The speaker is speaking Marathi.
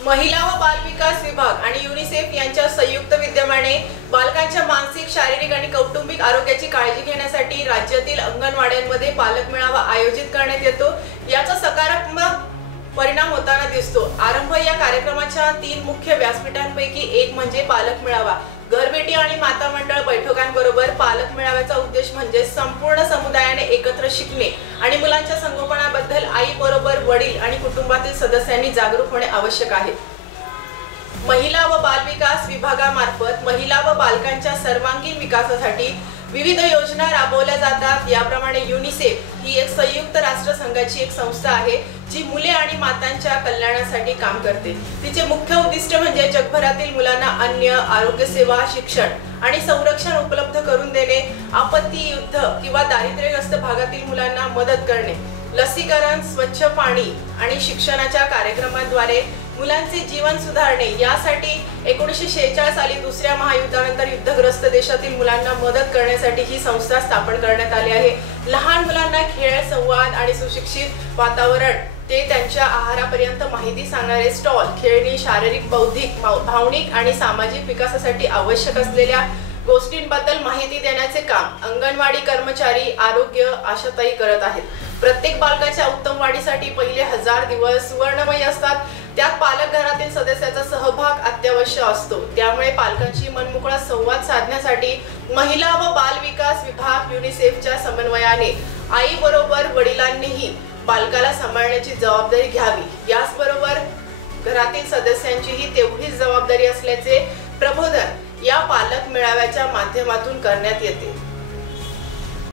महिला व बाल विकास विभाग आणि युनिसेफ यांच्या संयुक्त विद्यमाने बालकांच्या मानसिक, शारीरिक आणि कौटुंबिक आरोग्याची काळजी घेण्यासाठी राज्यातील अंगणवाड्यांमध्ये पालक मेळावा आयोजित करण्यात येतो। याचा सकारात्मक परिणाम होताना दिसतो। आरंभ या कार्यक्रमाच्या 3 मुख्य व्यासपीठांपैकी एक म्हणजे पालक मेळावा। घरबेटी आणि माता मंडळ बैठकांबरोबर पालक मेळाव्याचा उद्देश म्हणजे संपूर्ण समुदायाने एकत्र शिकणे आणि मुलांच्या संगोपनाबद्दल आई बरोबर वडील आणि कुटुंबातील सदस्यांनी जागरूक होणे आवश्यक आहे। महिला व बाल विकास विभागामार्फत महिला व बालकांच्या सर्वांगीण विकासासाठी विविध योजना राबवल्या जातात। याप्रमाणे युनिसेफ ही एक संयुक्त राष्ट्रसंघाची एक संस्था आहे जी मुले आणि मातांच्या कल्याणासाठी काम करते। तिचे मुख्य उद्दिष्ट म्हणजे जगभरातील मुलांना अन्न, आरोग्य सेवा, शिक्षण आणि संरक्षण उपलब्ध करून देणे, आपत्ती, युद्ध किंवा दारिद्र्यग्रस्त भागातील मुलांना मदत करणे, लसीकरण, स्वच्छ पाणी आणि शिक्षणाच्या कार्यक्रमांद्वारे मुलांचे जीवन सुधारणे। यासाठी 1946 साली दुसऱ्या महायुद्धानंतर युद्धग्रस्त देशातील मुलांना मदत करण्यासाठी ही संस्था स्थापन करण्यात आली आहे। लहान मुलांना खेळ, संवाद आणि सुशिक्षित वातावरण ते त्यांच्या आहारापर्यंत माहिती सांगणारे स्टॉल, खेळणी, शारीरिक, बौद्धिक, भावनिक आणि सामाजिक विकासासाठी आवश्यक असलेल्या गोष्टींबद्दल माहिती देण्याचे काम अंगणवाडी कर्मचारी, आरोग्य आशाताई करत आहेत। प्रत्येक बालकाच्या उत्तम वाढीसाठी पहिले 1000 दिवस सुवर्णमय असतात। त्यात पालक घरातील सदस्याचा सहभाग अत्यावश्यक असतो। त्यामुळे पालकांशी मनमोकळा संवाद साधण्यासाठी महिला व बाल विकास विभाग युनिसेफच्या समन्वयाने आई बरोबर वडिलांनीही बालकाला सांभाळण्याची जबाबदारी घ्यावी। याचबरोबर घरातील सदस्यांचीही तेवढीच जबाबदारी असल्याचे प्रबोधन या पालक मेळाव्याच्या माध्यमातून करण्यात येते।